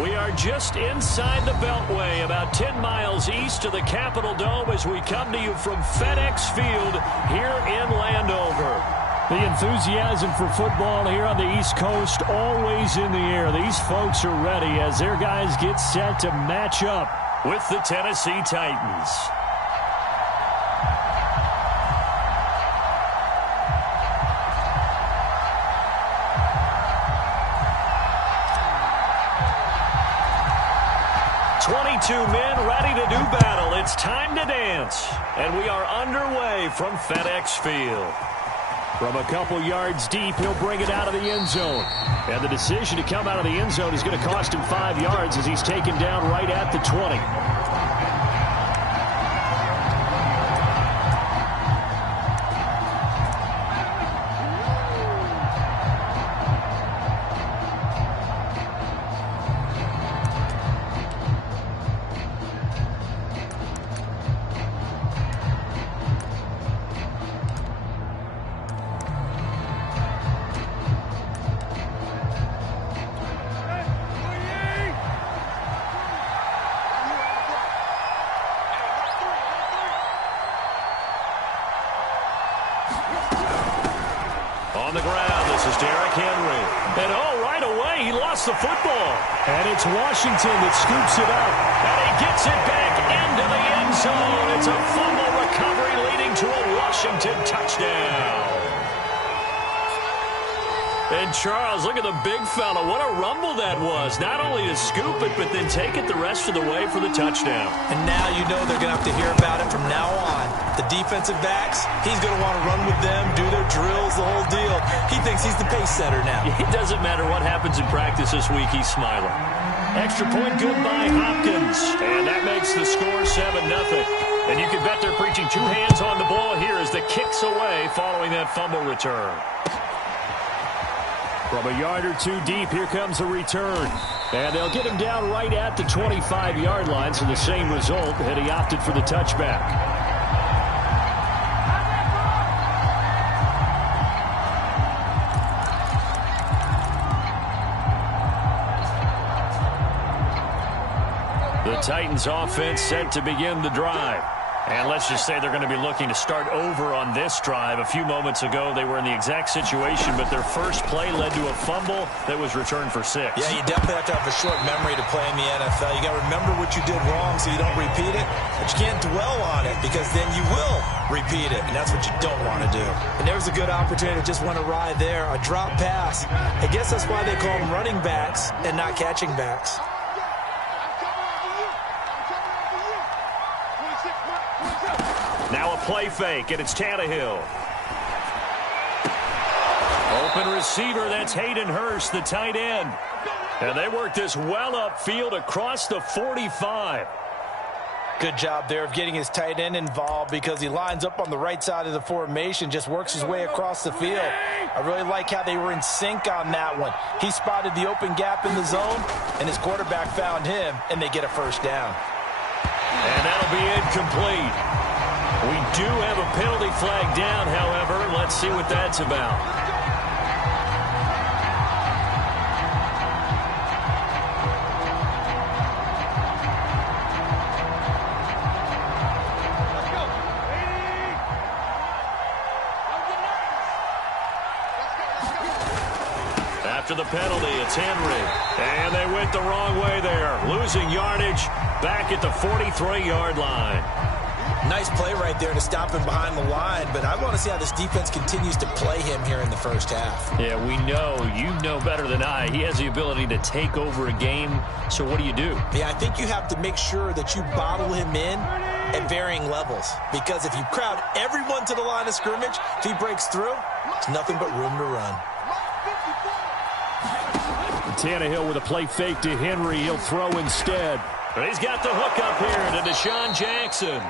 We are just inside the Beltway, about 10 miles east of the Capitol Dome as we come to you from FedEx Field here in Landover. The enthusiasm for football here on the East Coast always in the air. These folks are ready as their guys get set to match up with the Tennessee Titans. Men ready to do battle. It's time to dance. And we are underway from FedEx Field. From a couple yards deep, he'll bring it out of the end zone. And the decision to come out of the end zone is going to cost him 5 yards as he's taken down right at the 20. On the ground, this is Derrick Henry. And right away, he lost the football. And it's Washington that scoops it up. And he gets it back into the end zone. It's a fumble recovery leading to a Washington touchdown. And Charles, look at the big fella. What a rumble that was. Not only to scoop it, but then take it the rest of the way for the touchdown. And now you know they're going to have to hear about it from now on. The defensive backs, he's going to want to run with them, do their drills, the whole deal. He thinks he's the pace setter now. It doesn't matter what happens in practice this week, he's smiling. Extra point good by Hopkins. And that makes the score 7-0. And you can bet they're preaching two hands on the ball here as the kick's away following that fumble return. From a yard or two deep, here comes a return. And they'll get him down right at the 25-yard line, so the same result, and he opted for the touchback. The Titans offense set to begin the drive. And let's just say they're going to be looking to start over on this drive. A few moments ago, they were in the exact situation, but their first play led to a fumble that was returned for 6. Yeah, you definitely have to have a short memory to play in the NFL. You got to remember what you did wrong so you don't repeat it, but you can't dwell on it because then you will repeat it, and that's what you don't want to do. And there was a good opportunity to just want to ride there, a drop pass. I guess that's why they call them running backs and not catching backs. Now a play fake, and it's Tannehill. Open receiver, that's Hayden Hurst, the tight end. And they work this well upfield across the 45. Good job there of getting his tight end involved because he lines up on the right side of the formation, just works his way across the field. I really like how they were in sync on that one. He spotted the open gap in the zone, and his quarterback found him, and they get a first down. And that'll be incomplete. We do have a penalty flag down, however. Let's see what that's about. After the penalty, it's Henry. And they went the wrong way there. Losing yardage back at the 43-yard line. Nice play right there to stop him behind the line, but I want to see how this defense continues to play him here in the first half. Yeah, we know. You know better than I. He has the ability to take over a game, so what do you do? Yeah, I think you have to make sure that you bottle him in at varying levels, because if you crowd everyone to the line of scrimmage, if he breaks through, it's nothing but room to run. Tannehill with a play fake to Henry. He'll throw instead. But he's got the hook up here to Deshaun Jackson.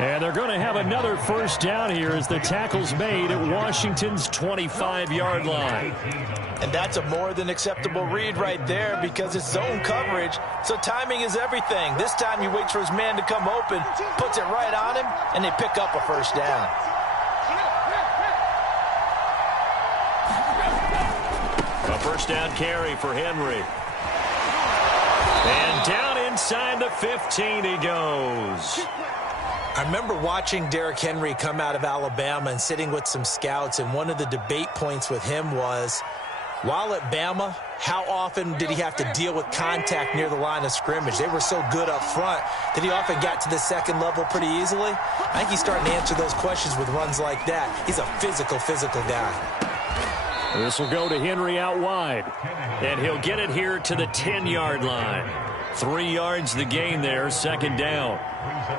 And they're going to have another first down here as the tackle's made at Washington's 25-yard line. And that's a more than acceptable read right there because it's zone coverage, so timing is everything. This time he waits for his man to come open, puts it right on him, and they pick up a first down. A first down carry for Henry. And down inside the 15 he goes. I remember watching Derrick Henry come out of Alabama and sitting with some scouts, and one of the debate points with him was, while at Bama, how often did he have to deal with contact near the line of scrimmage? They were so good up front that he often got to the second level pretty easily. I think he's starting to answer those questions with runs like that. He's a physical guy. This will go to Henry out wide. And he'll get it here to the 10-yard line. 3 yards the gain there, second down.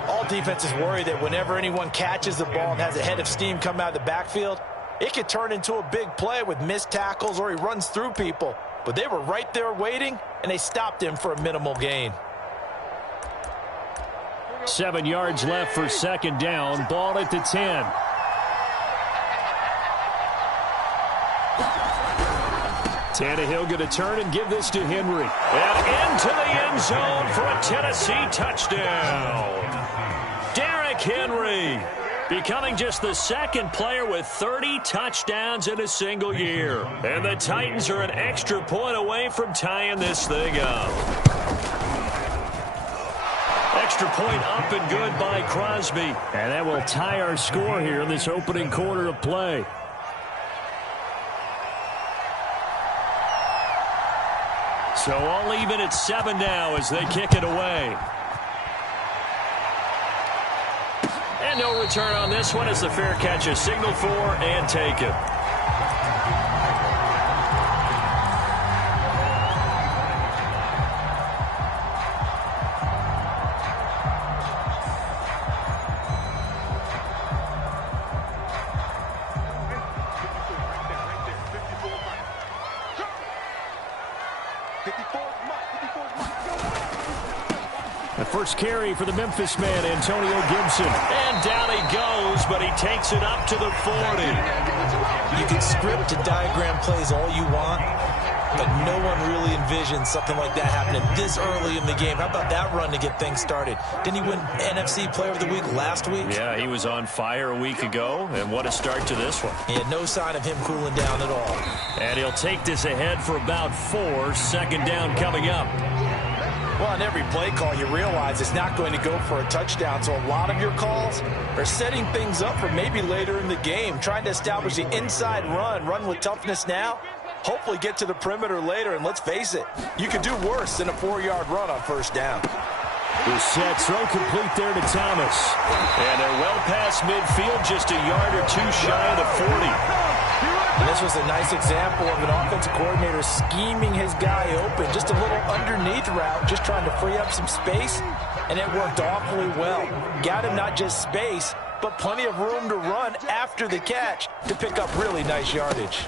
All defenses worry that whenever anyone catches the ball and has a head of steam come out of the backfield, it could turn into a big play with missed tackles or he runs through people. But they were right there waiting, and they stopped him for a minimal gain. 7 yards left for second down. Ball at the 10. Tannehill going to turn and give this to Henry. And into the end zone for a Tennessee touchdown. Derrick Henry becoming just the second player with 30 touchdowns in a single year. And the Titans are an extra point away from tying this thing up. Extra point up and good by Crosby. And that will tie our score here in this opening quarter of play. So all even at 7 now as they kick it away. And no return on this one as the fair catch is signaled for and taken. The first carry for the Memphis man, Antonio Gibson. And down he goes, but he takes it up to the 40. You can script and diagram plays all you want, but no one really envisions something like that happening this early in the game. How about that run to get things started? Didn't he win NFC Player of the Week last week? Yeah, he was on fire a week ago, and what a start to this one. He had no sign of him cooling down at all. And he'll take this ahead for about 4. Second down coming up. Well, on every play call, you realize it's not going to go for a touchdown, so a lot of your calls are setting things up for maybe later in the game, trying to establish the inside run with toughness now, hopefully get to the perimeter later, and let's face it, you could do worse than a 4-yard run on first down. The set throw complete there to Thomas. And they're well past midfield, just a yard or two shy of the 40. And this was a nice example of an offensive coordinator scheming his guy open. Just a little underneath route, just trying to free up some space, and it worked awfully well. Got him not just space, but plenty of room to run after the catch to pick up really nice yardage.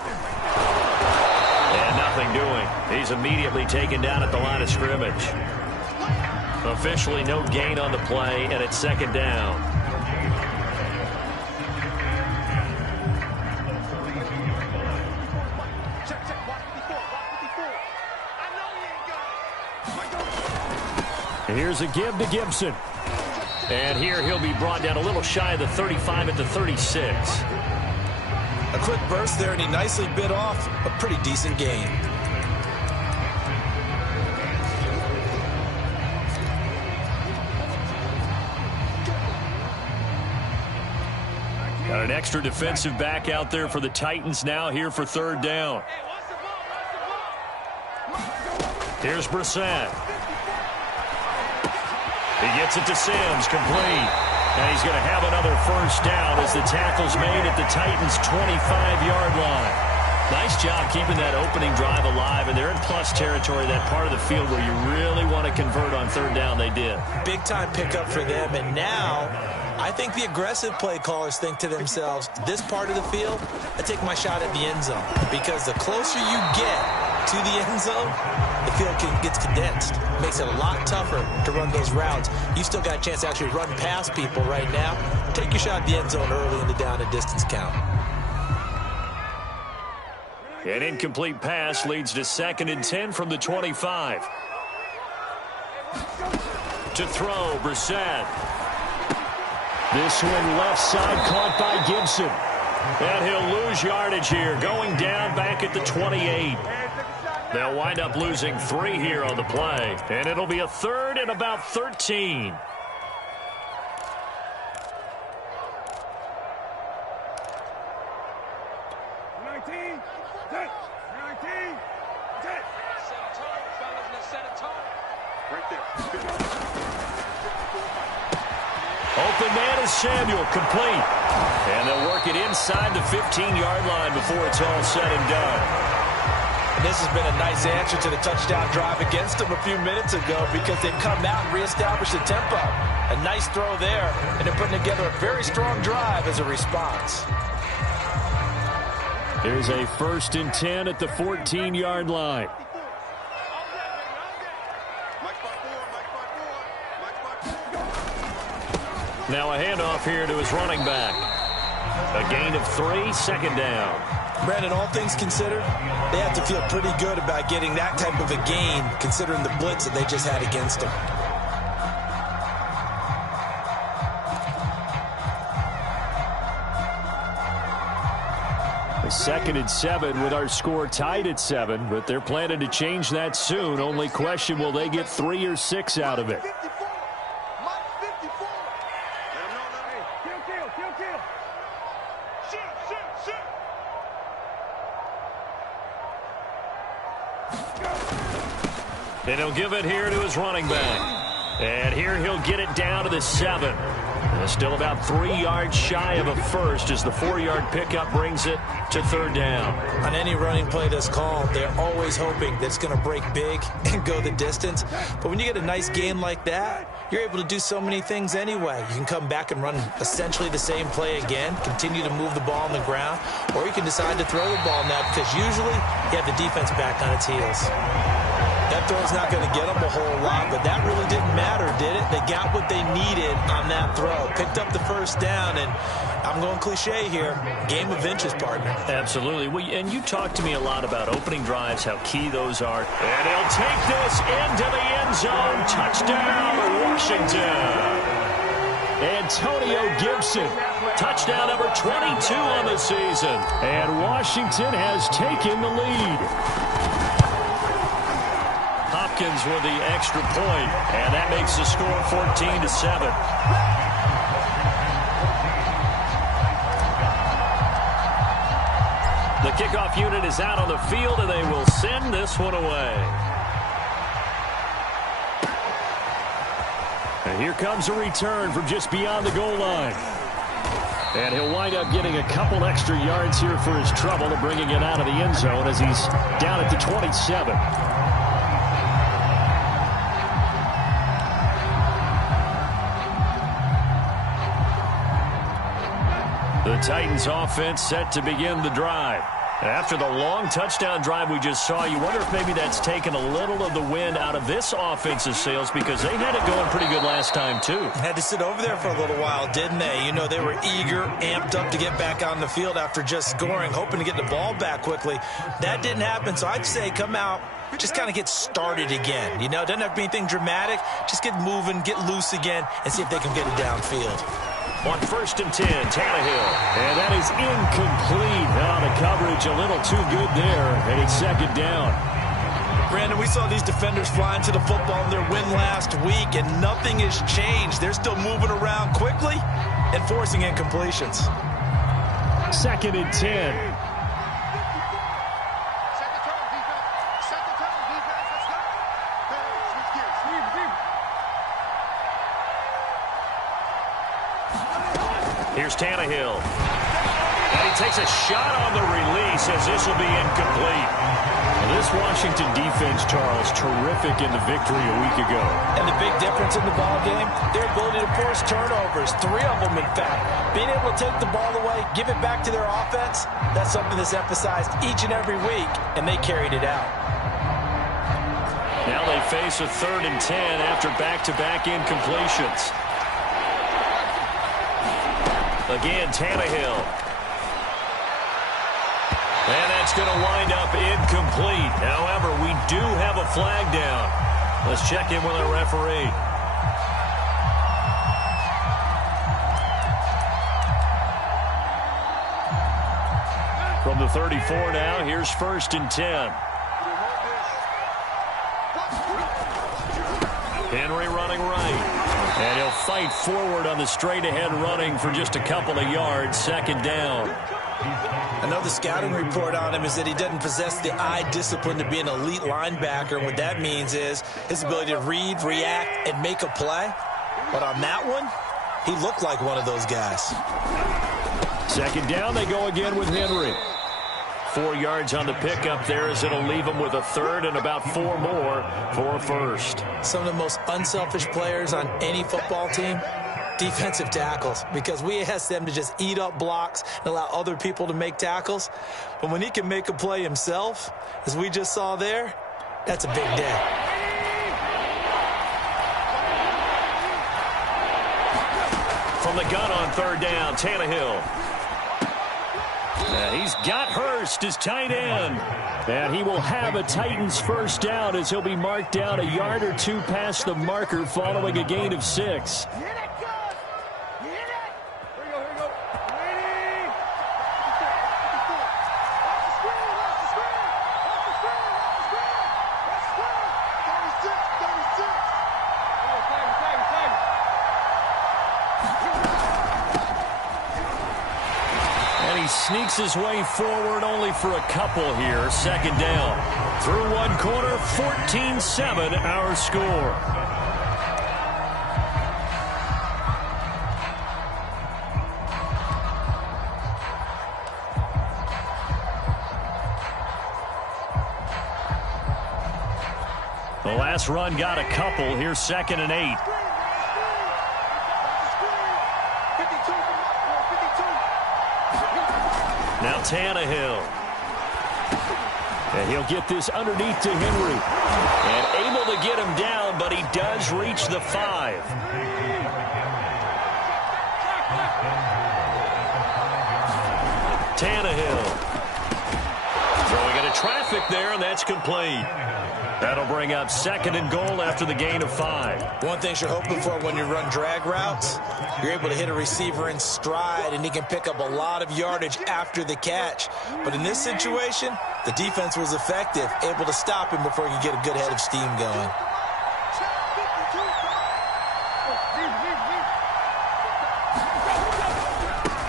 And nothing doing. He's immediately taken down at the line of scrimmage. Officially no gain on the play, and it's second down. Here's a give to Gibson. And here he'll be brought down a little shy of the 35 at the 36. A quick burst there, and he nicely bit off a pretty decent gain. Got an extra defensive back out there for the Titans now here for third down. Here's Brissett. He gets it to Sims, complete. And he's going to have another first down as the tackle's made at the Titans' 25-yard line. Nice job keeping that opening drive alive, and they're in plus territory, that part of the field where you really want to convert on third down. They did. Big-time pickup for them, and now I think the aggressive play callers think to themselves, this part of the field, I take my shot at the end zone, because the closer you get to the end zone, the field gets condensed. Makes it a lot tougher to run those routes. You still got a chance to actually run past people right now. Take your shot at the end zone early in the down and distance count. An incomplete pass leads to 2nd and 10 from the 25. To throw, Brissett. This one left side caught by Gibson. And he'll lose yardage here, going down back at the 28. They'll wind up losing 3 here on the play, and it'll be a 3rd and about 13. Open man is Samuel, complete. And they'll work it inside the 15-yard line before it's all said and done. And this has been a nice answer to the touchdown drive against them a few minutes ago because they've come out and reestablished the tempo. A nice throw there, and they're putting together a very strong drive as a response. Here's a 1st and 10 at the 14-yard line. Now a handoff here to his running back. A gain of 3, 2nd down. Brandon, all things considered, they have to feel pretty good about getting that type of a gain considering the blitz that they just had against them. A 2nd and 7 with our score tied at 7, but they're planning to change that soon. Only question, will they get 3 or 6 out of it? And he'll give it here to his running back. And here he'll get it down to the 7. Still about 3 yards shy of a first as the 4-yard pickup brings it to 3rd down. On any running play that's called, they're always hoping that it's going to break big and go the distance. But when you get a nice gain like that, you're able to do so many things anyway. You can come back and run essentially the same play again, continue to move the ball on the ground, or you can decide to throw the ball now because usually you have the defense back on its heels. That throw's not going to get them a whole lot, but that really didn't matter, did it? They got what they needed on that throw. Picked up the 1st down, and I'm going cliche here, game of inches, partner. Absolutely. And you talked to me a lot about opening drives, how key those are. And he'll take this into the end zone. Touchdown, Washington. Antonio Gibson. Touchdown number 22 on the season. And Washington has taken the lead. Hopkins with the extra point, and that makes the score 14-7. The kickoff unit is out on the field, and they will send this one away. And here comes a return from just beyond the goal line. And he'll wind up getting a couple extra yards here for his trouble to bringing it out of the end zone as he's down at the 27. The Titans offense set to begin the drive. After the long touchdown drive we just saw, you wonder if maybe that's taken a little of the wind out of this offensive sails because they had it going pretty good last time, too. Had to sit over there for a little while, didn't they? You know, they were eager, amped up to get back on the field after just scoring, hoping to get the ball back quickly. That didn't happen, so I'd say come out, just kind of get started again. You know, doesn't have to be anything dramatic. Just get moving, get loose again, and see if they can get it downfield. On 1st and 10, Tannehill. And that is incomplete. Oh, the coverage a little too good there. And it's 2nd down. Brandon, we saw these defenders flying to the football in their win last week, and nothing has changed. They're still moving around quickly and forcing incompletions. 2nd and 10. Here's Tannehill. And he takes a shot on the release as this will be incomplete. Well, this Washington defense, Charles, terrific in the victory a week ago. And the big difference in the ball game, their ability to force turnovers, 3 of them in fact. Being able to take the ball away, give it back to their offense, that's something that's emphasized each and every week, and they carried it out. Now they face a 3rd and 10 after back-to-back incompletions. Again, Tannehill. And that's going to wind up incomplete. However, we do have a flag down. Let's check in with our referee. From the 34 now, here's 1st and 10. Henry running right. And he'll fight forward on the straight-ahead running for just a couple of yards. Second down. I know the scouting report on him is that he doesn't possess the eye discipline to be an elite linebacker. And what that means is his ability to read, react, and make a play. But on that one, he looked like one of those guys. Second down, they go again with Henry. 4 yards on the pickup there as it'll leave him with a third and about 4 more for a first. Some of the most unselfish players on any football team, defensive tackles, because we ask them to just eat up blocks and allow other people to make tackles. But when he can make a play himself, as we just saw there, that's a big day. From the gun on third down, Tannehill. And he's got Hurst as tight end. And he will have a Titans first down as he'll be marked down a yard or two past the marker following a gain of 6. Sneaks his way forward only for a couple here. Second down. Through one quarter, 14-7 our score. The last run got a couple. Here's 2nd and 8. Now Tannehill. And he'll get this underneath to Henry. And able to get him down, but he does reach the 5. Tannehill. Throwing into traffic there, and that's complete. That'll bring up 2nd and goal after the gain of 5. One thing you're hoping for when you run drag routes, you're able to hit a receiver in stride, and he can pick up a lot of yardage after the catch. But in this situation, the defense was effective, able to stop him before he could get a good head of steam going.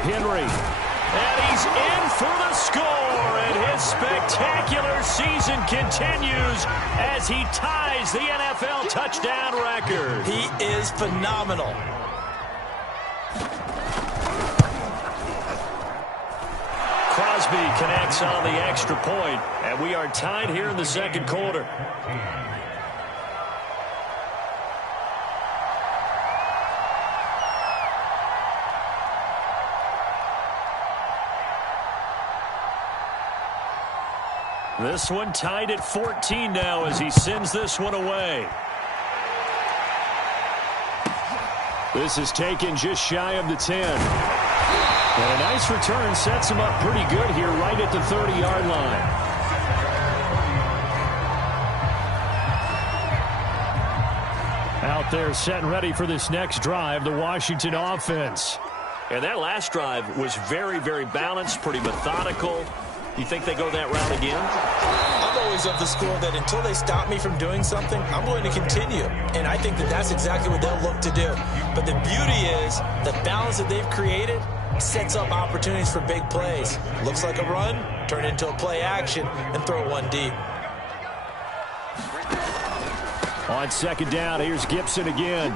Henry. And he's in for the score, and his spectacular season continues as he ties the NFL touchdown record. He is phenomenal. Crosby connects on the extra point, and we are tied here in the second quarter. This one tied at 14 now as he sends this one away. This is taken just shy of the 10. And a nice return sets him up pretty good here right at the 30-yard line. Out there set and ready for this next drive, the Washington offense. And that last drive was very, very balanced, pretty methodical. You think they go that route again? I'm always of the school that until they stop me from doing something, I'm going to continue. And I think that that's exactly what they'll look to do. But the beauty is the balance that they've created sets up opportunities for big plays. Looks like a run, turn into a play action, and throw one deep. On second down, here's Gibson again.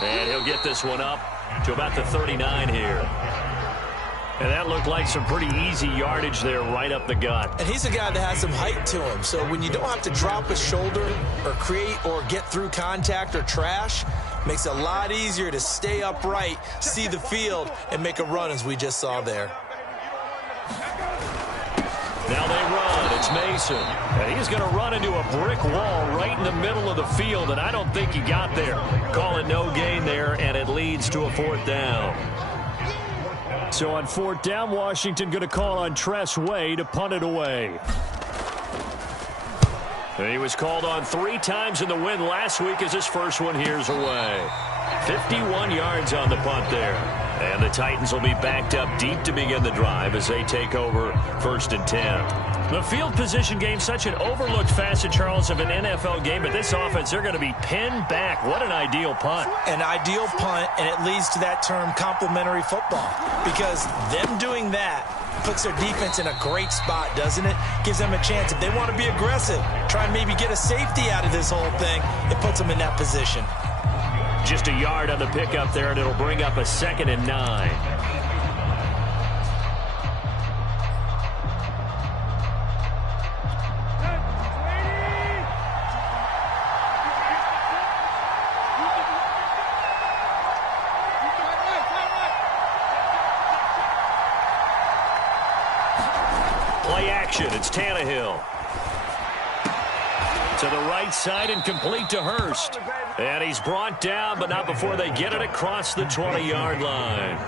And he'll get this one up to about the 39 here. And that looked like some pretty easy yardage there right up the gut. And he's a guy that has some height to him. So when you don't have to drop a shoulder or create or get through contact or trash, makes it a lot easier to stay upright, see the field, and make a run as we just saw there. Now they run. It's Mason. And he's going to run into a brick wall right in the middle of the field, and I don't think he got there. Call it no gain there, and it leads to a 4th down. So on 4th down, Washington going to call on Tress Way to punt it away. He was called on 3 times in the win last week as his first one here's away. 51 yards on the punt there. And the Titans will be backed up deep to begin the drive as they take over 1st and 10. The field position game, such an overlooked facet, Charles, of an NFL game, but this offense, they're going to be pinned back. What an ideal punt. An ideal punt, and it leads to that term complementary football, because them doing that puts their defense in a great spot, doesn't it? Gives them a chance. If they want to be aggressive, try and maybe get a safety out of this whole thing, it puts them in that position. Just a yard on the pickup there, and it'll bring up a 2nd and 9. Play action, it's Tannehill. To the right side and complete to Hurst. And he's brought down, but not before they get it across the 20-yard line.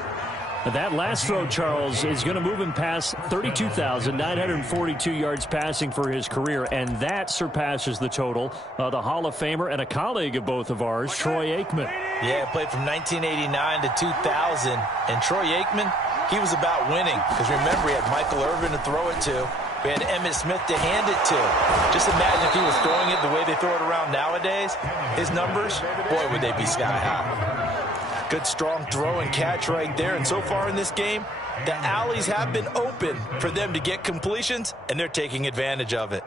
That last throw, Charles, is going to move him past 32,942 yards passing for his career, and that surpasses the total of the Hall of Famer and a colleague of both of ours, Troy Aikman. Yeah, played from 1989 to 2000, and Troy Aikman, he was about winning, because remember, he had Michael Irvin to throw it to. We had Emmitt Smith to hand it to. Just imagine if he was throwing it the way they throw it around nowadays. His numbers, boy, would they be sky high. Good, strong throw and catch right there. And so far in this game, the alleys have been open for them to get completions, and they're taking advantage of it.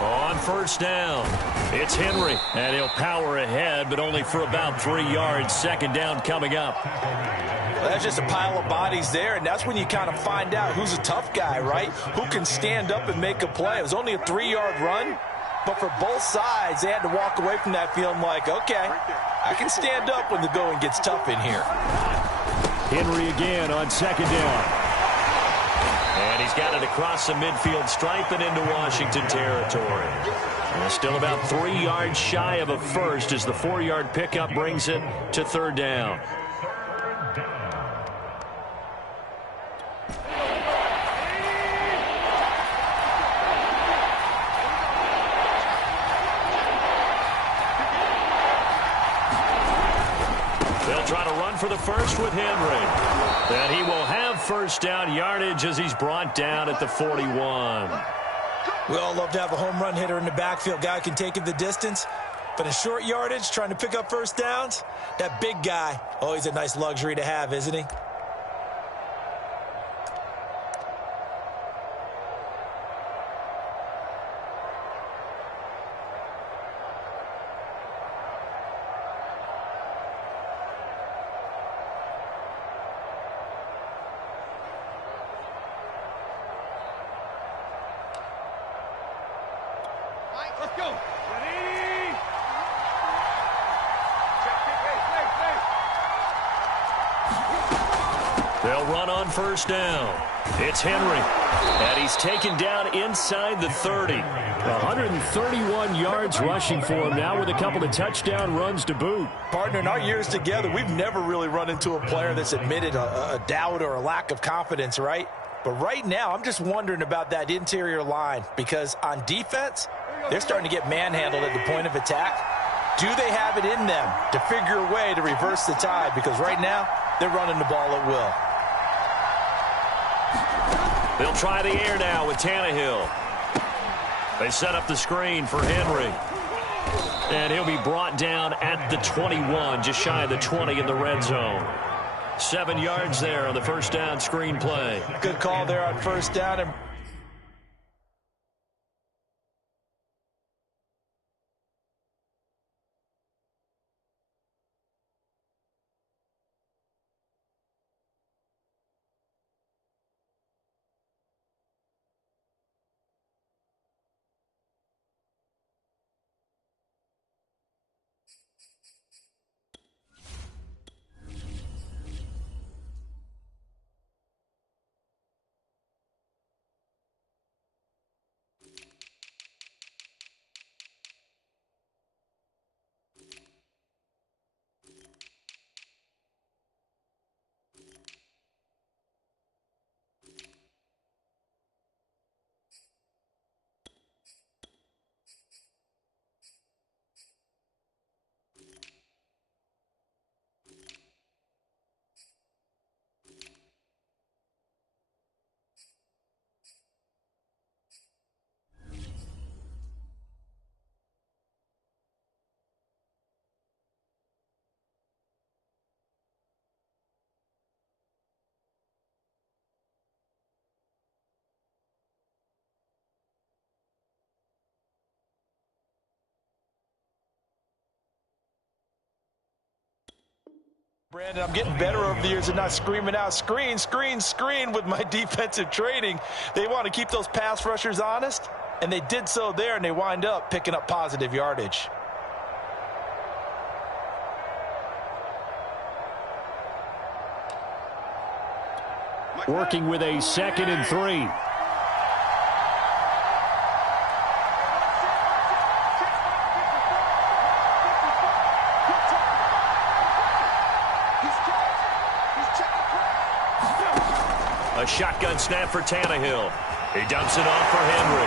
On first down, it's Henry, and he'll power ahead, but only for about 3 yards. 2nd down coming up. Well, that's just a pile of bodies there, and that's when you kind of find out who's a tough guy, right? Who can stand up and make a play. It was only a 3-yard run, but for both sides, they had to walk away from that feeling like, okay, I can stand up when the going gets tough in here. Henry again on 2nd down. And he's got it across the midfield stripe and into Washington territory. And still about 3 yards shy of a first as the 4-yard pickup brings it to 3rd down. They'll try to run for the first with Henry. And he will have first down yardage as he's brought down at the 41. We all love to have a home run hitter in the backfield. Guy can take it the distance. But in short yardage, trying to pick up first downs, that big guy, oh, he's a nice luxury to have, isn't he? Let's go. Ready? They'll run on first down. It's Henry. And he's taken down inside the 30. 131 yards rushing for him now with a couple of touchdown runs to boot. Partner, in our years together, we've never really run into a player that's admitted a doubt or a lack of confidence, right? But right now, I'm just wondering about that interior line, because on defense, they're starting to get manhandled at the point of attack. Do they have it in them to figure a way to reverse the tide? Because right now, they're running the ball at will. They'll try the air now with Tannehill. They set up the screen for Henry. And he'll be brought down at the 21, just shy of the 20 in the red zone. 7 yards there on the first down screen play. Good call there on first down. And Brandon, I'm getting better over the years and not screaming out, screen, screen, screen with my defensive training. They want to keep those pass rushers honest, and they did so there, and they wind up picking up positive yardage. Working with a 2nd and 3. A shotgun snap for Tannehill. He dumps it off for Henry.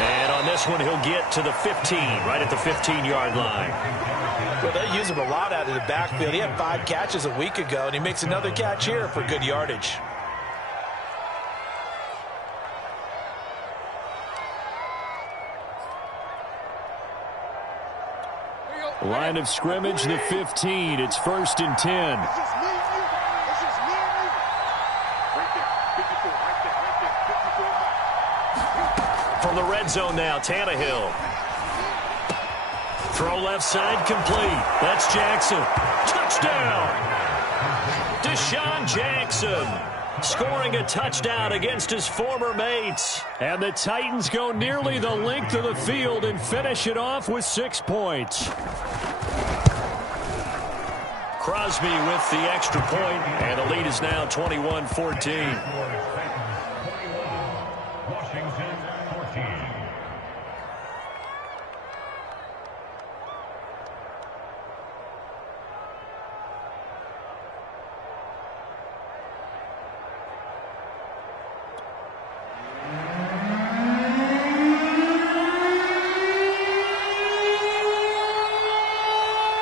And on this one, he'll get to the 15, right at the 15-yard line. Well, they use him a lot out of the backfield. He had 5 catches a week ago, and he makes another catch here for good yardage. Line of scrimmage, the 15. It's 1st and 10. From the red zone now, Tannehill. Throw left side complete. That's Jackson. Touchdown! Deshaun Jackson scoring a touchdown against his former mates. And the Titans go nearly the length of the field and finish it off with 6 points. Crosby with the extra point, and the lead is now 21-14.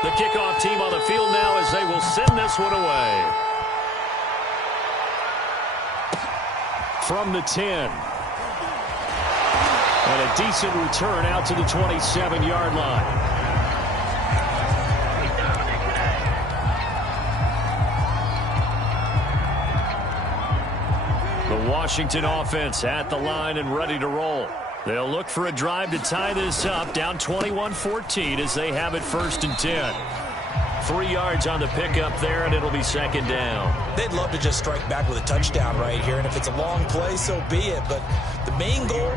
The kickoff team on the field now as they will send this one away. From the 10. And a decent return out to the 27-yard line. The Washington offense at the line and ready to roll. They'll look for a drive to tie this up, down 21-14 as they have it 1st and 10. 3 yards on the pickup there, and it'll be 2nd down. They'd love to just strike back with a touchdown right here, and if it's a long play, so be it. But the main goal,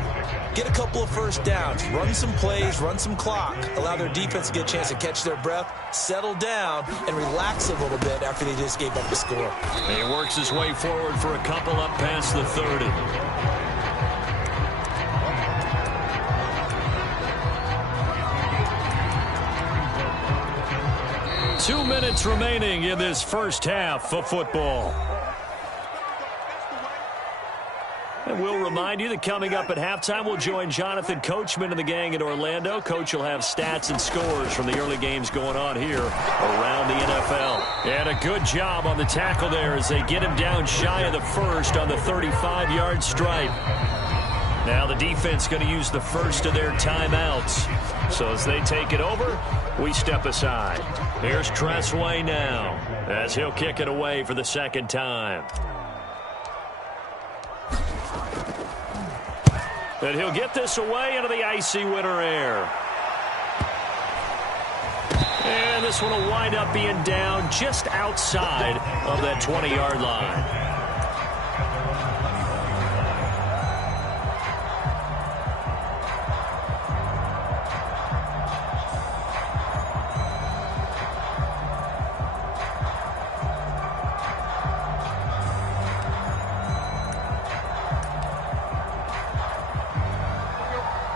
get a couple of first downs, run some plays, run some clock, allow their defense to get a chance to catch their breath, settle down, and relax a little bit after they just gave up the score. And he works his way forward for a couple up past the 30. 2 minutes remaining in this first half of football. And we'll remind you that coming up at halftime, we'll join Jonathan Coachman and the gang in Orlando. Coach will have stats and scores from the early games going on here around the NFL. And a good job on the tackle there as they get him down shy of the first on the 35-yard stripe. Now the defense going to use the first of their timeouts. So as they take it over, we step aside. Here's Tressway now as he'll kick it away for the 2nd time. And he'll get this away into the icy winter air. And this one will wind up being down just outside of that 20-yard line.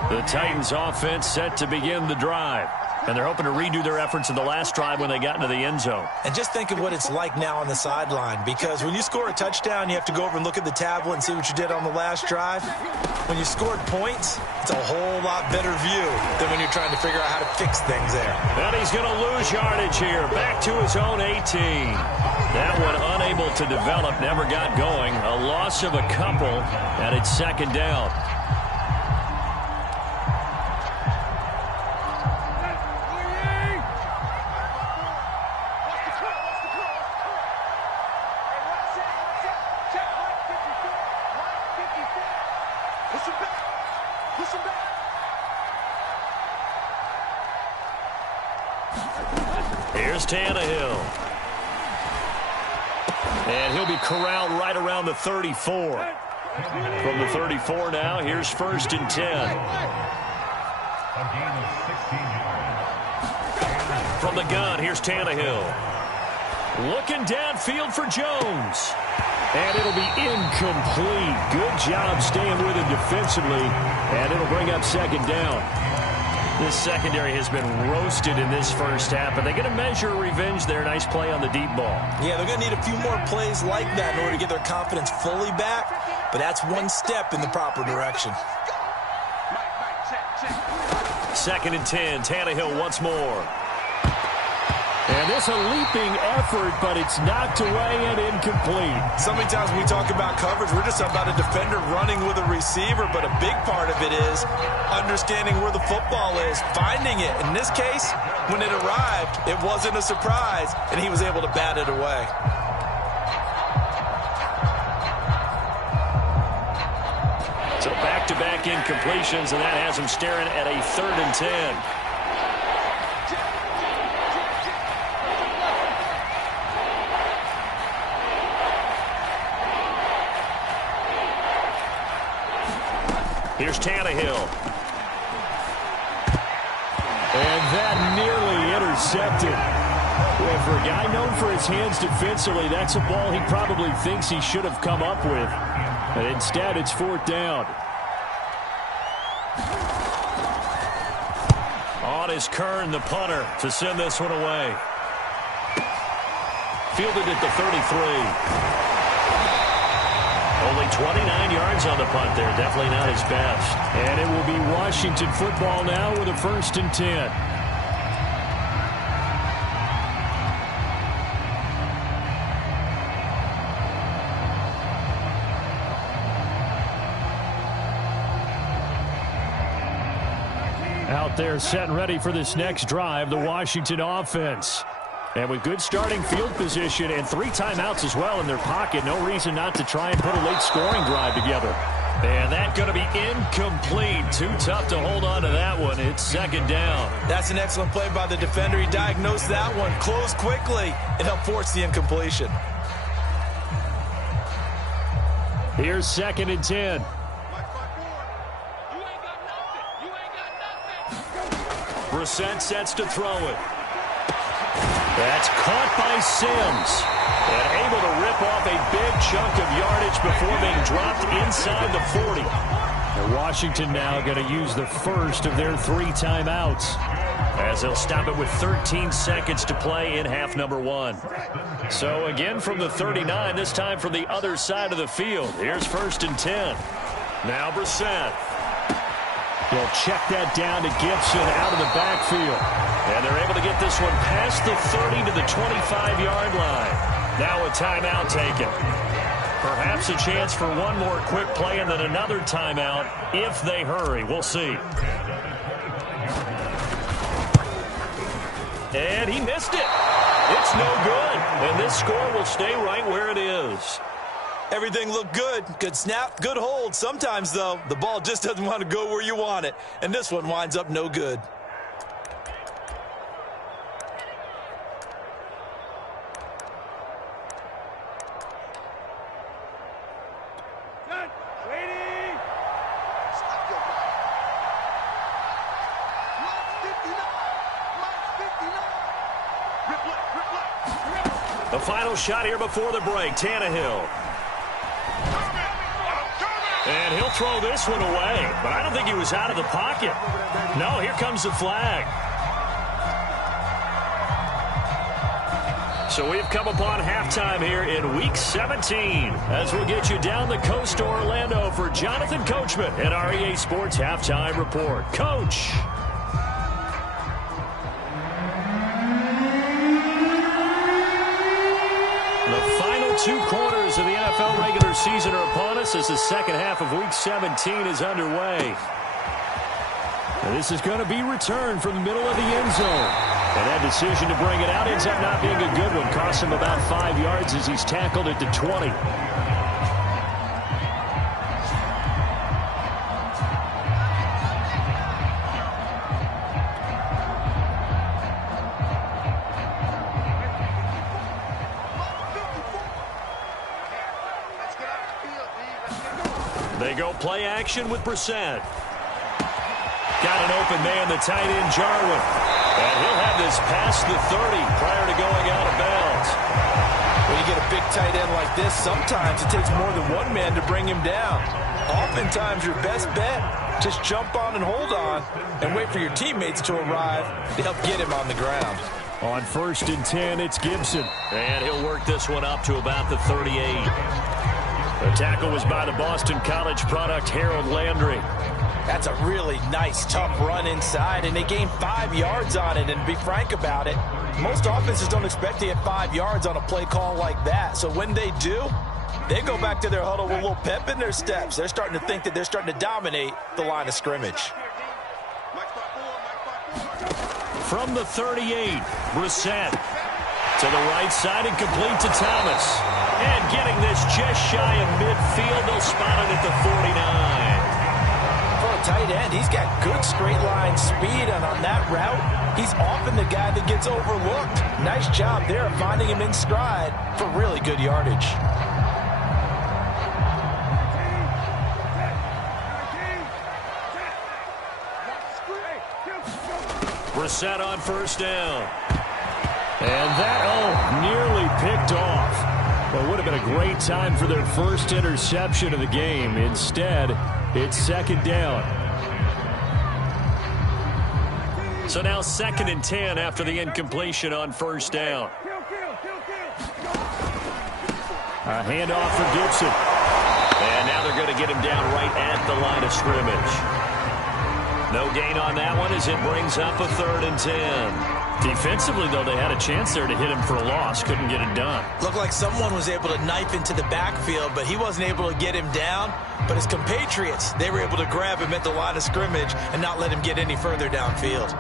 The Titans offense set to begin the drive. And they're hoping to redo their efforts in the last drive when they got into the end zone. And just think of what it's like now on the sideline, because when you score a touchdown, you have to go over and look at the tablet and see what you did on the last drive. When you scored points, it's a whole lot better view than when you're trying to figure out how to fix things there. And he's going to lose yardage here, back to his own 18. That one unable to develop, never got going. A loss of a couple, and it's 2nd down. Here's Tannehill. And he'll be corralled right around the 34. From the 34 now, here's 1st and 10. A gain of 16 yards. From the gun, here's Tannehill. Looking downfield for Jones. And it'll be incomplete. Good job staying with him defensively. And it'll bring up 2nd down. This secondary has been roasted in this first half, but they're going to measure revenge there. Nice play on the deep ball. Yeah, they're going to need a few more plays like that in order to get their confidence fully back, but that's one step in the proper direction. 2nd and 10, Tannehill once more. And this a leaping effort, but it's knocked away and incomplete. So many times when we talk about coverage, we're just about a defender running with a receiver, but a big part of it is understanding where the football is, finding it. In this case, when it arrived, it wasn't a surprise, and he was able to bat it away. So back-to-back incompletions, and that has him staring at a 3rd and 10. Here's Tannehill. And that nearly intercepted. Well, for a guy known for his hands defensively, that's a ball he probably thinks he should have come up with. But instead, it's 4th down. On is Kern, the punter, to send this one away. Fielded at the 33. Only 29 yards on the punt there. Definitely not his best. And it will be Washington football now with a 1st and 10. Out there set and ready for this next drive, the Washington offense. And with good starting field position and 3 timeouts as well in their pocket, no reason not to try and put a late scoring drive together. And that's going to be incomplete. Too tough to hold on to that one. It's 2nd down. That's an excellent play by the defender. He diagnosed that one, closed quickly, and helped force the incompletion. Here's 2nd and 10. Brissett sets to throw it. That's caught by Sims. And able to rip off a big chunk of yardage before being dropped inside the 40. And Washington now going to use the first of their 3 timeouts, as they'll stop it with 13 seconds to play in half number 1. So again from the 39, this time from the other side of the field. Here's 1st and 10. Now Brissett. He'll check that down to Gibson out of the backfield. And they're able to get this one past the 30 to the 25-yard line. Now a timeout taken. Perhaps a chance for one more quick play and then another timeout if they hurry. We'll see. And he missed it. It's no good. And this score will stay right where it is. Everything looked good. Good snap, good hold. Sometimes, though, the ball just doesn't want to go where you want it. And this one winds up no good. The final shot here before the break, Tannehill. And he'll throw this one away, but I don't think he was out of the pocket. No, here comes the flag. So we've come upon halftime here in Week 17 as we'll get you down the coast to Orlando for Jonathan Coachman at our EA Sports Halftime Report. Coach. The final 2 quarters of the NFL regular season are upon us as the second half of Week 17 is underway. And this is going to be returned from the middle of the end zone. And that decision to bring it out ends up not being a good one. Costs him about 5 yards as he's tackled at the 20. go play action with Brissett. Got an open man, the tight end, Jarwin. And he'll have this past the 30 prior to going out of bounds. When you get a big tight end like this, sometimes it takes more than one man to bring him down. Oftentimes, your best bet, just jump on and hold on and wait for your teammates to arrive to help get him on the ground. On 1st and 10, it's Gibson. And he'll work this one up to about the 38. The tackle was by the Boston College product, Harold Landry. That's a really nice, tough run inside, and they gained 5 yards on it. And to be frank about it, most offenses don't expect to get 5 yards on a play call like that. So when they do, they go back to their huddle with a little pep in their steps. They're starting to think that they're starting to dominate the line of scrimmage. From the 38, Brissett to the right side and complete to Thomas. And getting this just shy of midfield, they'll spot it at the 49. For a tight end, he's got good straight line speed, and on that route, he's often the guy that gets overlooked. Nice job there of finding him in stride for really good yardage. Brissett on 1st down. And that, nearly picked off. Well, it would have been a great time for their first interception of the game. Instead, it's 2nd down. So now 2nd and 10 after the incompletion on 1st down. A handoff for Gibson. And now they're going to get him down right at the line of scrimmage. No gain on that one as it brings up a 3rd and 10. Defensively, though, they had a chance there to hit him for a loss. Couldn't get it done. Looked like someone was able to knife into the backfield, but he wasn't able to get him down. But his compatriots, they were able to grab him at the line of scrimmage and not let him get any further downfield.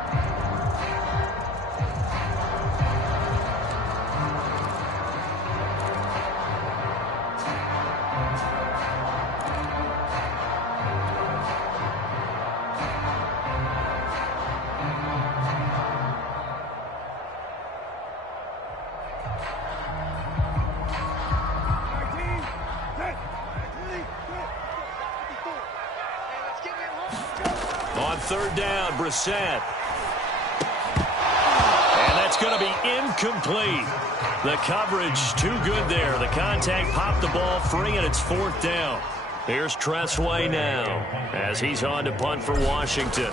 On 3rd down, Brissett. And that's going to be incomplete. The coverage too good there. The contact popped the ball free, and it's 4th down. Here's Tressway now as he's on to punt for Washington.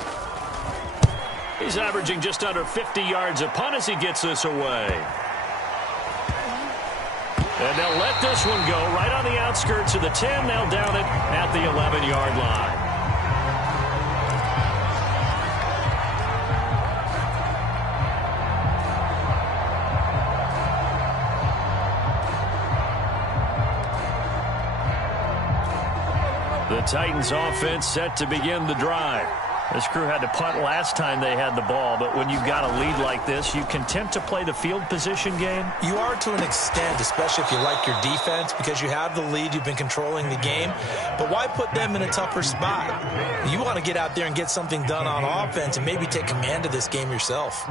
He's averaging just under 50 yards a punt as he gets this away. And they'll let this one go right on the outskirts of the 10. They'll down it at the 11-yard line. The Titans offense set to begin the drive. This crew had to punt last time they had the ball, but when you've got a lead like this, you can tempt to play the field position game. You are to an extent, especially if you like your defense, because you have the lead, you've been controlling the game. But why put them in a tougher spot? You want to get out there and get something done on offense and maybe take command of this game yourself.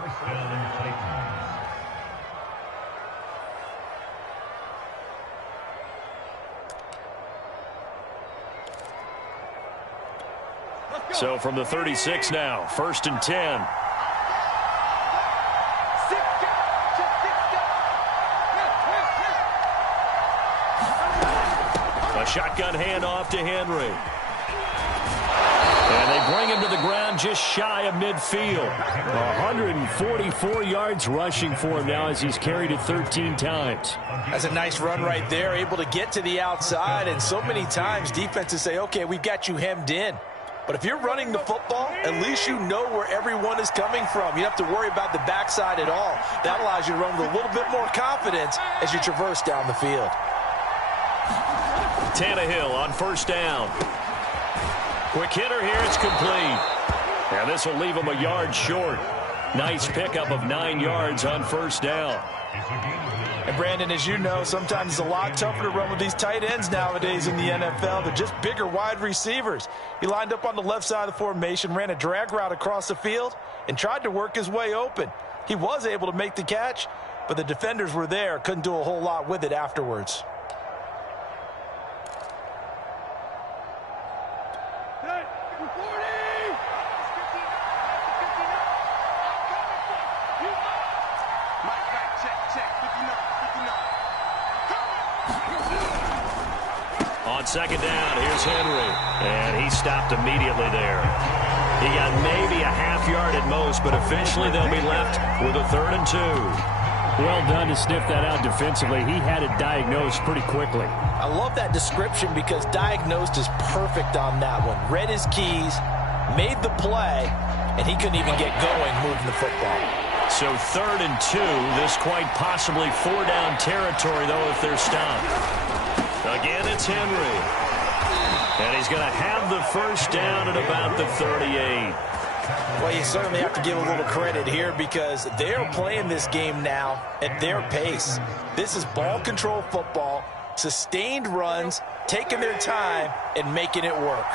So from the 36 now, 1st and 10. A shotgun handoff to Henry. And they bring him to the ground just shy of midfield. 144 yards rushing for him now as he's carried it 13 times. That's a nice run right there, able to get to the outside. And so many times defenses say, okay, we've got you hemmed in. But if you're running the football, at least you know where everyone is coming from. You don't have to worry about the backside at all. That allows you to run with a little bit more confidence as you traverse down the field. Tannehill on 1st down. Quick hitter here, it's complete. And this will leave him a yard short. Nice pickup of 9 yards on 1st down. And Brandon, as you know, sometimes it's a lot tougher to run with these tight ends nowadays in the NFL. They're just bigger wide receivers. He lined up on the left side of the formation, ran a drag route across the field, and tried to work his way open. He was able to make the catch, but the defenders were there, couldn't do a whole lot with it afterwards. On second down, here's Henry. And he stopped immediately there. He got maybe a half yard at most, but officially they'll be left with a 3rd and 2. Well done to sniff that out defensively. He had it diagnosed pretty quickly. I love that description because diagnosed is perfect on that one. Read his keys, made the play, and he couldn't even get going moving the football. So 3rd and 2. This quite possibly 4-down territory, though, if they're stopped. Again, it's Henry. And he's going to have the first down at about the 38. Well, you certainly have to give a little credit here because they're playing this game now at their pace. This is ball control football, sustained runs, taking their time, and making it work.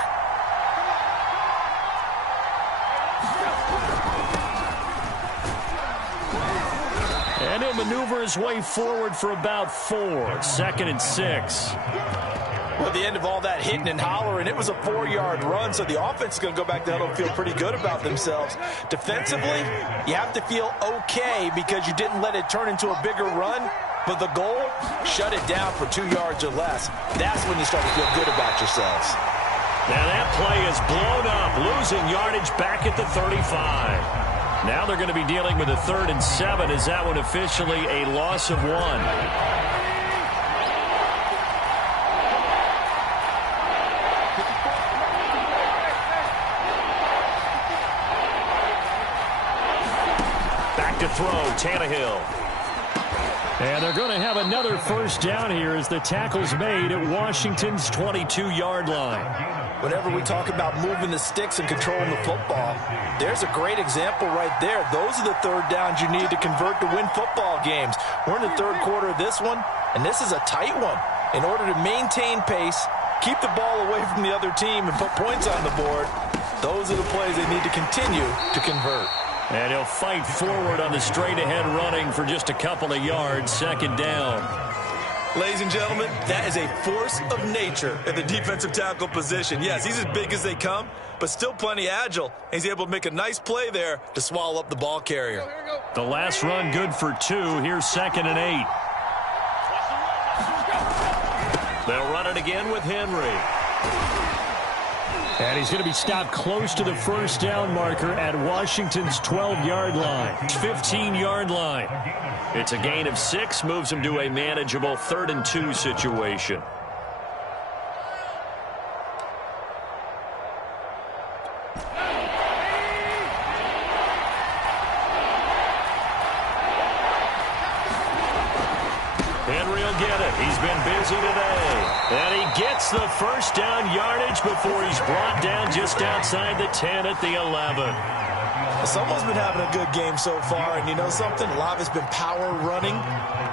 And he'll maneuver his way forward for about 4. 2nd and 6. Well, at the end of all that hitting and hollering, it was a 4-yard run, so the offense is going to go back to huddle and feel pretty good about themselves. Defensively, you have to feel okay because you didn't let it turn into a bigger run, but the goal, shut it down for 2 yards or less. That's when you start to feel good about yourselves. Now that play is blown up, losing yardage back at the 35. Now they're going to be dealing with a 3rd and 7. Is that one officially a loss of 1? Back to throw, Tannehill. And they're going to have another first down here as the tackle's made at Washington's 22-yard line. Whenever we talk about moving the sticks and controlling the football, there's a great example right there. Those are the 3rd downs you need to convert to win football games. We're in the 3rd quarter of this one, and this is a tight one. In order to maintain pace, keep the ball away from the other team, and put points on the board, those are the plays they need to continue to convert. And he'll fight forward on the straight-ahead running for just a couple of yards. 2nd down. Ladies and gentlemen, that is a force of nature at the defensive tackle position. Yes, he's as big as they come, but still plenty agile. He's able to make a nice play there to swallow up the ball carrier. The last run good for 2. Here's 2nd and 8. They'll run it again with Henry. And he's going to be stopped close to the first down marker at Washington's 12-yard line. 15-yard line. It's a gain of 6, moves him to a manageable 3rd and 2 situation. Henry will get it. He's been busy today. And he gets the first down yardage before he's brought down just outside the 10 at the 11. Someone's been having a good game so far, and you know something? A lot has been power running.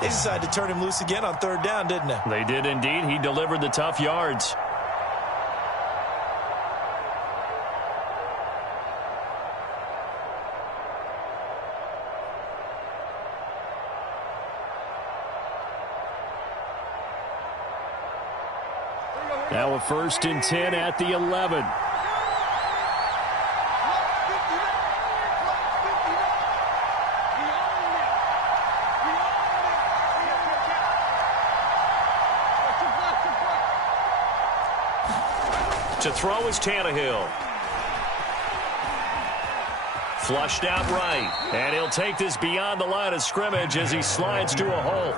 They decided to turn him loose again on 3rd down, didn't they? They did indeed. He delivered the tough yards. Now a 1st and 10 at the 11. To throw is Tannehill. Flushed out right. And he'll take this beyond the line of scrimmage as he slides to a hole.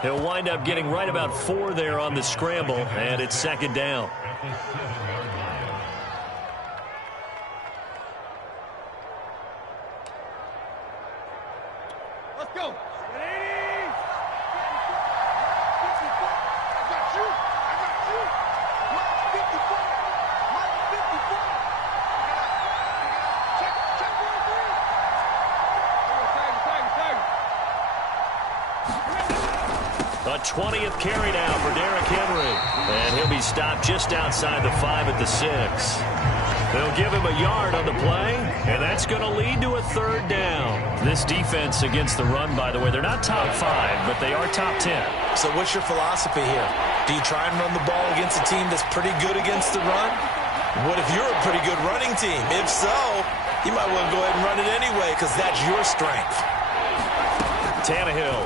He'll wind up getting right about 4 there on the scramble, and it's 2nd down. Let's go. A 20th carry now for Derrick Henry. And he'll be stopped just outside the 5 at the 6. They'll give him a yard on the play, and that's going to lead to a 3rd down. This defense against the run, by the way, they're not top 5, but they are top 10. So what's your philosophy here? Do you try and run the ball against a team that's pretty good against the run? What if you're a pretty good running team? If so, you might want to go ahead and run it anyway because that's your strength. Tannehill.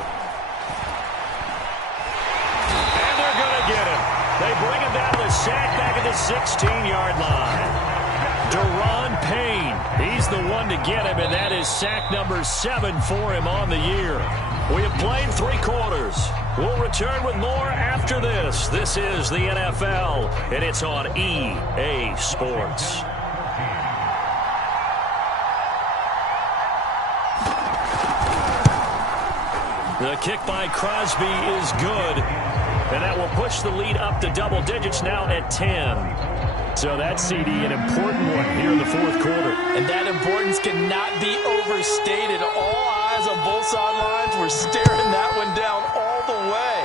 And they're going to get him. They bring him down to the sack back at the 16-yard line. Daron Payne, he's the one to get him, and that is sack number 7 for him on the year. We have played 3 quarters. We'll return with more after this. This is the NFL, and it's on EA Sports. The kick by Crosby is good, and that will push the lead up to double digits now at 10. So that CD, an important one here in the fourth quarter. And that importance cannot be overstated. All eyes on both sidelines were staring that one down all the way.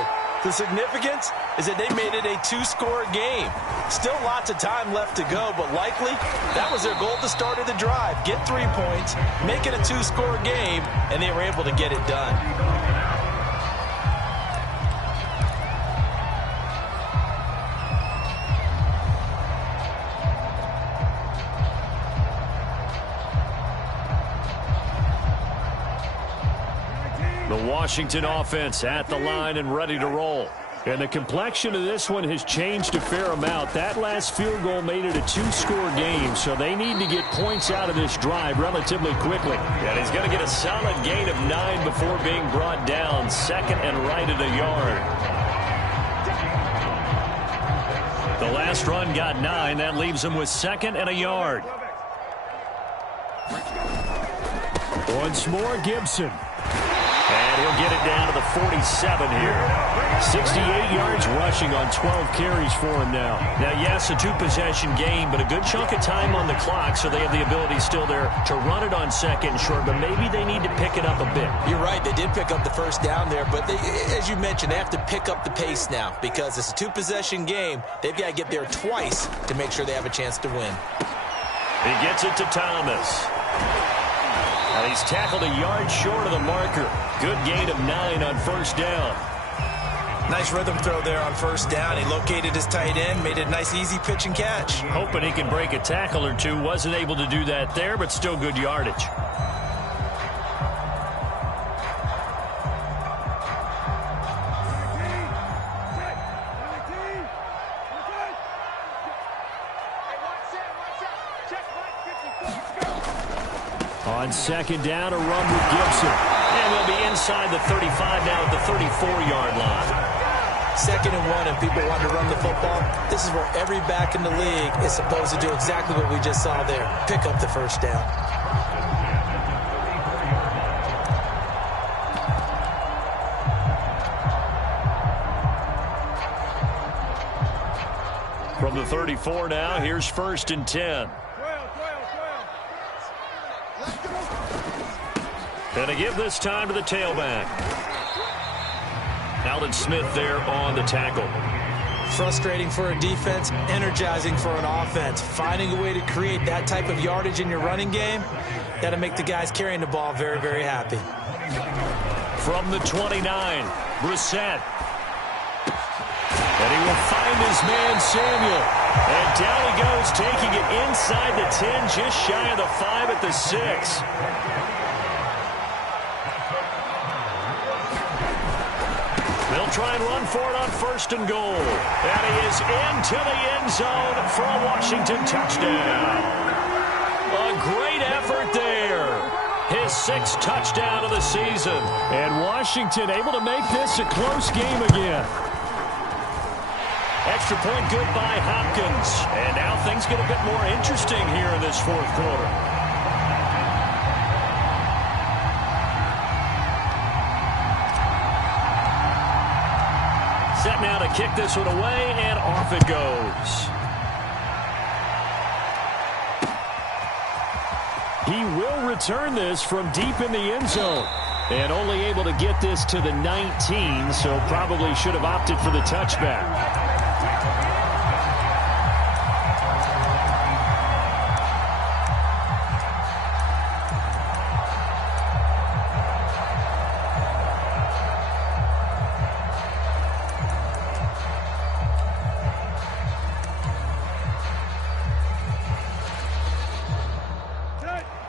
The significance is that they made it a 2-score game. Still lots of time left to go, but likely that was their goal at the start of the drive. Get 3 points, make it a 2-score game, and they were able to get it done. The Washington offense at the line and ready to roll. And the complexion of this one has changed a fair amount. That last field goal made it a 2-score game, so they need to get points out of this drive relatively quickly. And he's going to get a solid gain of 9 before being brought down. Second and right at a yard. The last run got 9. That leaves him with 2nd and a yard. Once more, Gibson. And he'll get it down to the 47 here. 68 yards rushing on 12 carries for him now. Now, yes, a 2-possession game, but a good chunk of time on the clock, so they have the ability still there to run it on 2nd and short, but maybe they need to pick it up a bit. You're right. They did pick up the first down there, but as you mentioned, they have to pick up the pace now because it's a 2-possession game. They've got to get there twice to make sure they have a chance to win. He gets it to Thomas. And he's tackled a yard short of the marker. Good gain of 9 on first down. Nice rhythm throw there on first down. He located his tight end, made it a nice easy pitch and catch. Hoping he can break a tackle or two. Wasn't able to do that there, but still good yardage. On second down, a run with Gibson. And they'll be inside the 35 now at the 34-yard line. 2nd and 1, and people want to run the football. This is where every back in the league is supposed to do exactly what we just saw there. Pick up the first down. From the 34 now, here's 1st and 10. And to give this time to the tailback. Alden Smith there on the tackle. Frustrating for a defense, energizing for an offense. Finding a way to create that type of yardage in your running game, that'll make the guys carrying the ball very, very happy. From the 29, Brissett. And he will find his man, Samuel. And down he goes, taking it inside the 10, just shy of the 5 at the 6. They'll try and run for it on 1st and goal. And he is into the end zone for a Washington touchdown. A great effort there. His 6th touchdown of the season. And Washington able to make this a close game again. Extra point good by Hopkins. And now things get a bit more interesting here in this fourth quarter. Set now to kick this one away, and off it goes. He will return this from deep in the end zone. And only able to get this to the 19, so probably should have opted for the touchback.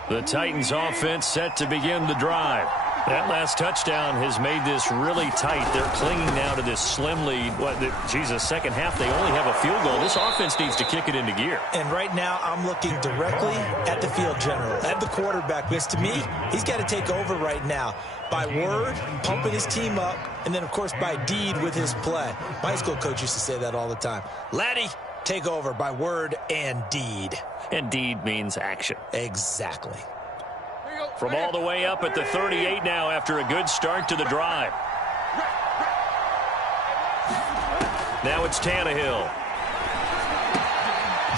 The Titans offense set to begin the drive. That last touchdown has made this really tight. They're clinging now to this slim lead. Second half, they only have a field goal. This offense needs to kick it into gear. And right now, I'm looking directly at the field general, at the quarterback, because to me, he's got to take over right now. By word, pumping his team up, and then, of course, by deed with his play. My high school coach used to say that all the time. Laddie, take over by word and deed. And deed means action. Exactly. From all the way up at the 38 now after a good start to the drive. Now it's Tannehill.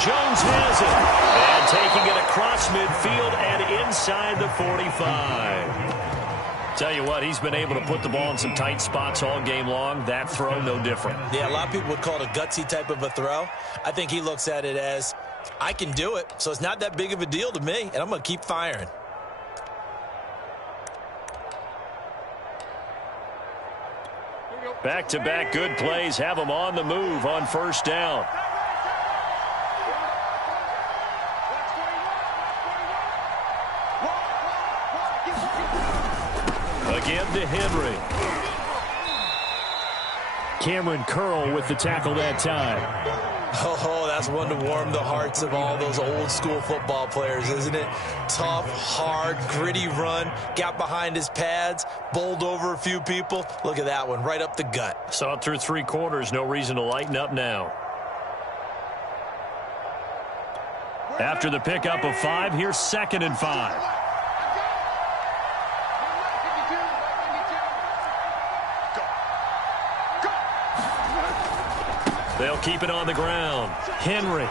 Jones has it. And taking it across midfield and inside the 45. Tell you what, he's been able to put the ball in some tight spots all game long. That throw, no different. Yeah, a lot of people would call it a gutsy type of a throw. I think he looks at it as, I can do it, so it's not that big of a deal to me, and I'm going to keep firing. Back-to-back good plays have him on the move on first down. Again to Henry. Cameron Curl with the tackle that time. Oh, that's one to warm the hearts of all those old school football players, isn't it? Tough, hard, gritty run, got behind his pads, bowled over a few people. Look at that one, right up the gut. Saw it through 3 quarters, no reason to lighten up now. After the pickup of 5, here's 2nd and 5. They'll keep it on the ground. Henry.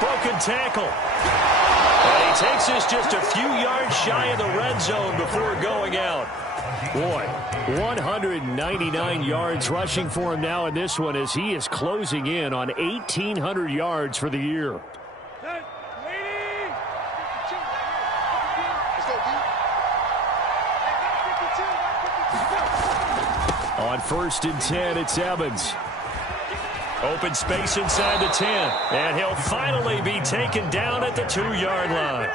Broken tackle. And he takes this just a few yards shy of the red zone before going out. Boy, 199 yards rushing for him now in this one as he is closing in on 1,800 yards for the year. On 1st and 10, it's Evans. Open space inside the 10. And he'll finally be taken down at the 2-yard line.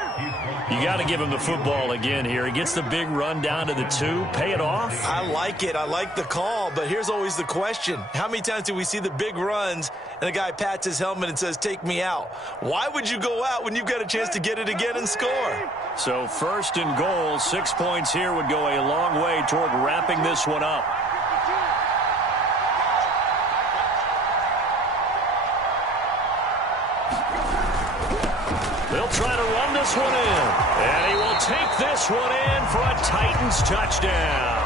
You got to give him the football again here. He gets the big run down to the 2. Pay it off. I like it. I like the call. But here's always the question. How many times do we see the big runs and the guy pats his helmet and says, take me out? Why would you go out when you've got a chance to get it again and score? So 1st and goal, 6 points here would go a long way toward wrapping this one up. They'll try to run this one in. And he will take this one in for a Titans touchdown.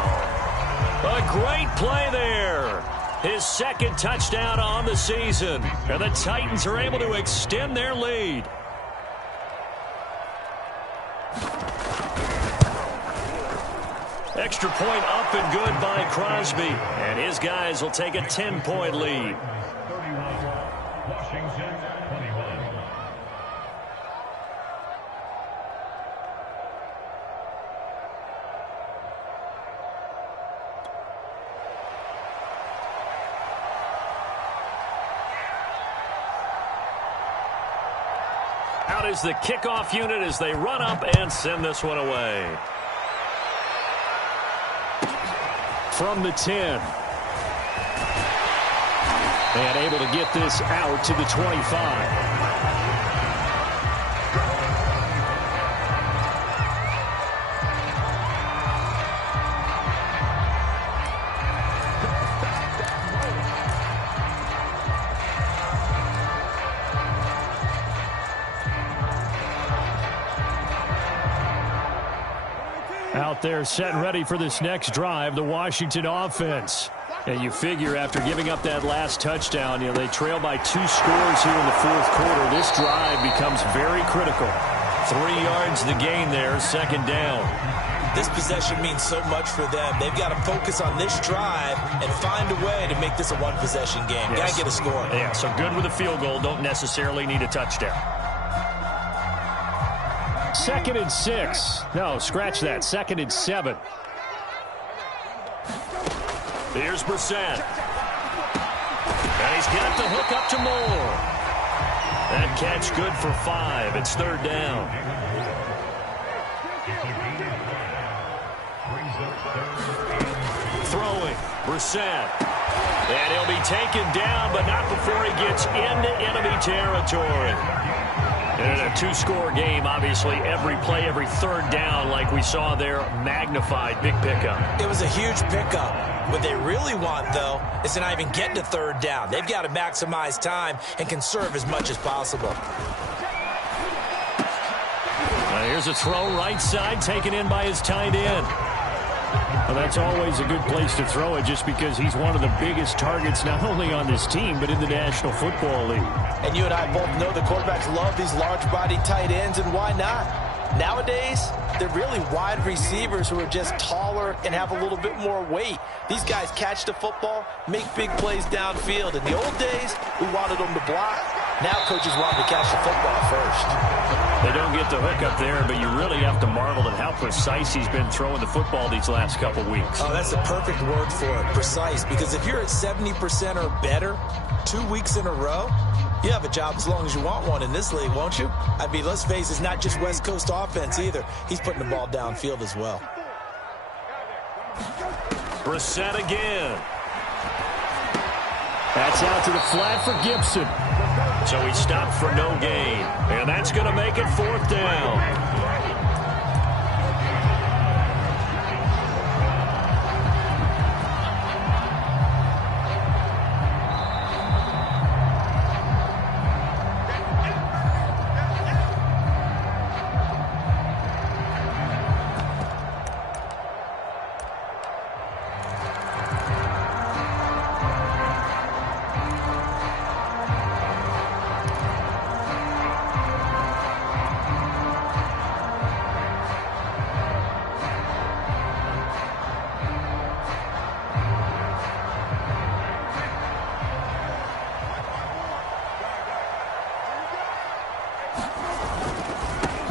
A great play there. His 2nd touchdown on the season. And the Titans are able to extend their lead. Extra point up and good by Crosby. And his guys will take a 10-point lead. 31, Washington 21. Out is the kickoff unit as they run up and send this one away. From the 10. And able to get this out to the 25. Out there set and ready for this next drive, the Washington offense. And you figure after giving up that last touchdown, they trail by 2 scores here in the 4th quarter. This drive becomes very critical. 3 yards the gain there, 2nd down. This possession means so much for them. They've got to focus on this drive and find a way to make this a one-possession game. Yes. Got to get a score. Yeah, so good with a field goal. Don't necessarily need a touchdown. 2nd and 6. No, scratch that. 2nd and 7. Here's Brissett. And he's got the hook up to Moore. That catch good for 5. It's 3rd down. Throwing, Brissett. And he'll be taken down, but not before he gets into enemy territory. And in a two-score game, obviously, every play, every third down, like we saw there, magnified. Big pickup. It was a huge pickup. What they really want, though, is to not even get to third down. They've got to maximize time and conserve as much as possible. Here's a throw right side, taken in by his tight end. Well, that's always a good place to throw it just because he's one of the biggest targets not only on this team but in the National Football League. And you and I both know the quarterbacks love these large-bodied tight ends, and why not? Nowadays, they're really wide receivers who are just taller and have a little bit more weight. These guys catch the football, make big plays downfield. In the old days, we wanted them to block. Now coaches want them to catch the football first. They don't get the hook up there, but you really have to marvel at how precise he's been throwing the football these last couple weeks. Oh, that's the perfect word for it, precise. Because if you're at 70% or better 2 weeks in a row, you have a job as long as you want one in this league, won't you? I mean, let's face it, it's not just West Coast offense either. He's putting the ball downfield as well. Brissett again. That's out to the flat for Gibson. So he stopped for no gain. And that's going to make it fourth down.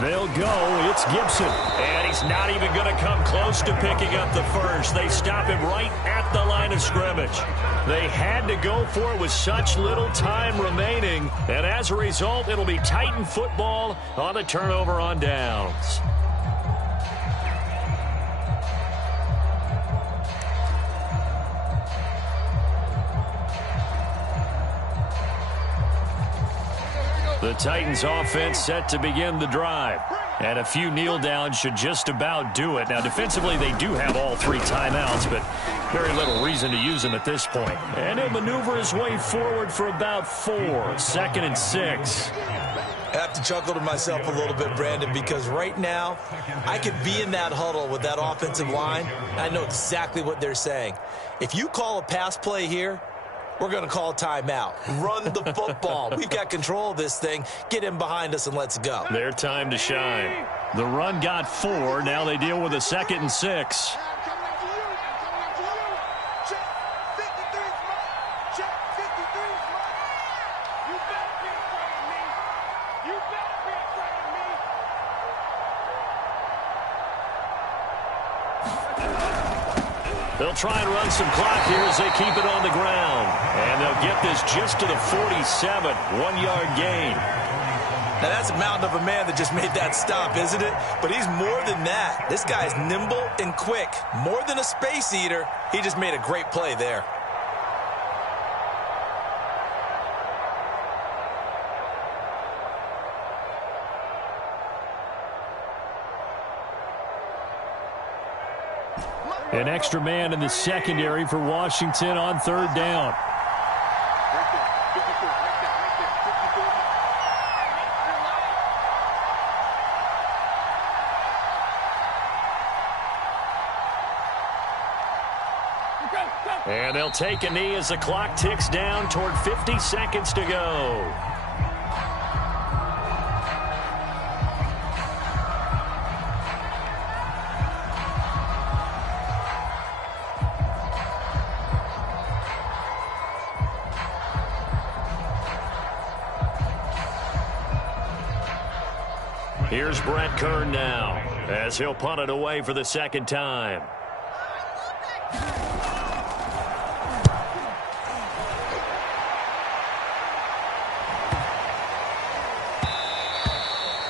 They'll go. It's Gibson. And he's not even going to come close to picking up the first. They stop him right at the line of scrimmage. They had to go for it with such little time remaining. And as a result, it'll be Titan football on the turnover on downs. The Titans offense set to begin the drive. And a few kneel downs should just about do it. Now, defensively, they do have all three timeouts, but very little reason to use them at this point. And he'll maneuver his way forward for about 4. 2nd and 6. I have to chuckle to myself a little bit, Brandon, because right now I could be in that huddle with that offensive line. I know exactly what they're saying. If you call a pass play here, we're going to call a timeout. Run the football. We've got control of this thing. Get in behind us and let's go. Their time to shine. The run got 4. Now they deal with a 2nd and 6. They'll try and run some clock here as they keep it on the ground. And they'll get this just to the 47. 1-yard gain. Now, that's a mountain of a man that just made that stop, isn't it? But he's more than that. This guy's nimble and quick. More than a space eater. He just made a great play there. An extra man in the secondary for Washington on 3rd down. And they'll take a knee as the clock ticks down toward 50 seconds to go. Here's Brett Kern now as he'll punt it away for the 2nd time.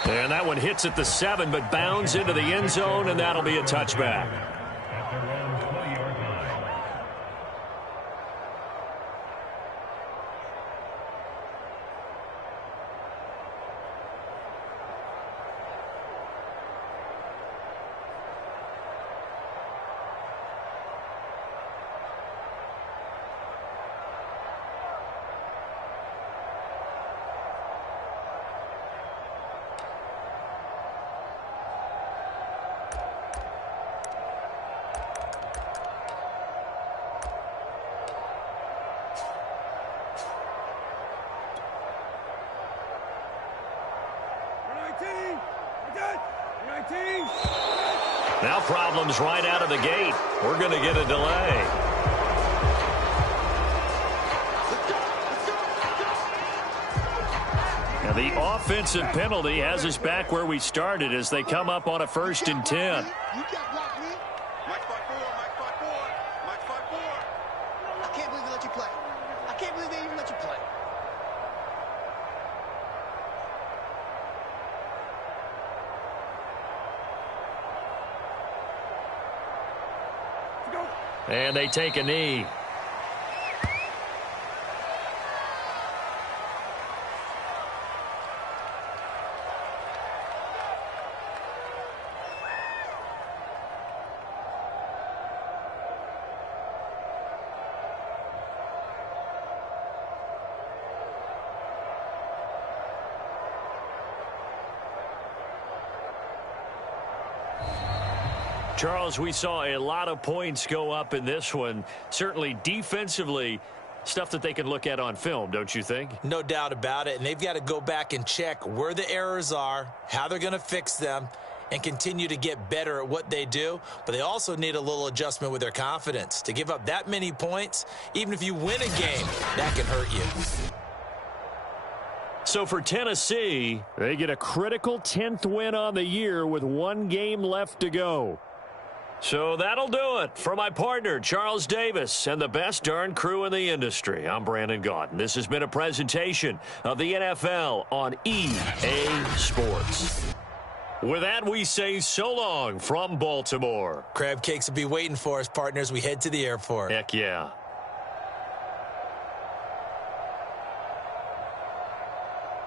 And that one hits at the 7, but bounds into the end zone, and that'll be a touchback. At their own 20-yard line. Now problems right out of the gate. We're going to get a delay. Now the offensive penalty has us back where we started as they come up on a 1st and 10. I can't believe they let you play. I can't believe they even let you play. And they take a knee. Charles, we saw a lot of points go up in this one. Certainly defensively, stuff that they can look at on film, don't you think? No doubt about it. And they've got to go back and check where the errors are, how they're going to fix them, and continue to get better at what they do. But they also need a little adjustment with their confidence. To give up that many points, even if you win a game, that can hurt you. So for Tennessee, they get a critical 10th win on the year with 1 game left to go. So that'll do it. For my partner, Charles Davis, and the best darn crew in the industry, I'm Brandon Gaudin. This has been a presentation of the NFL on EA Sports. With that, we say so long from Baltimore. Crab cakes will be waiting for us, partners. We head to the airport. Heck yeah.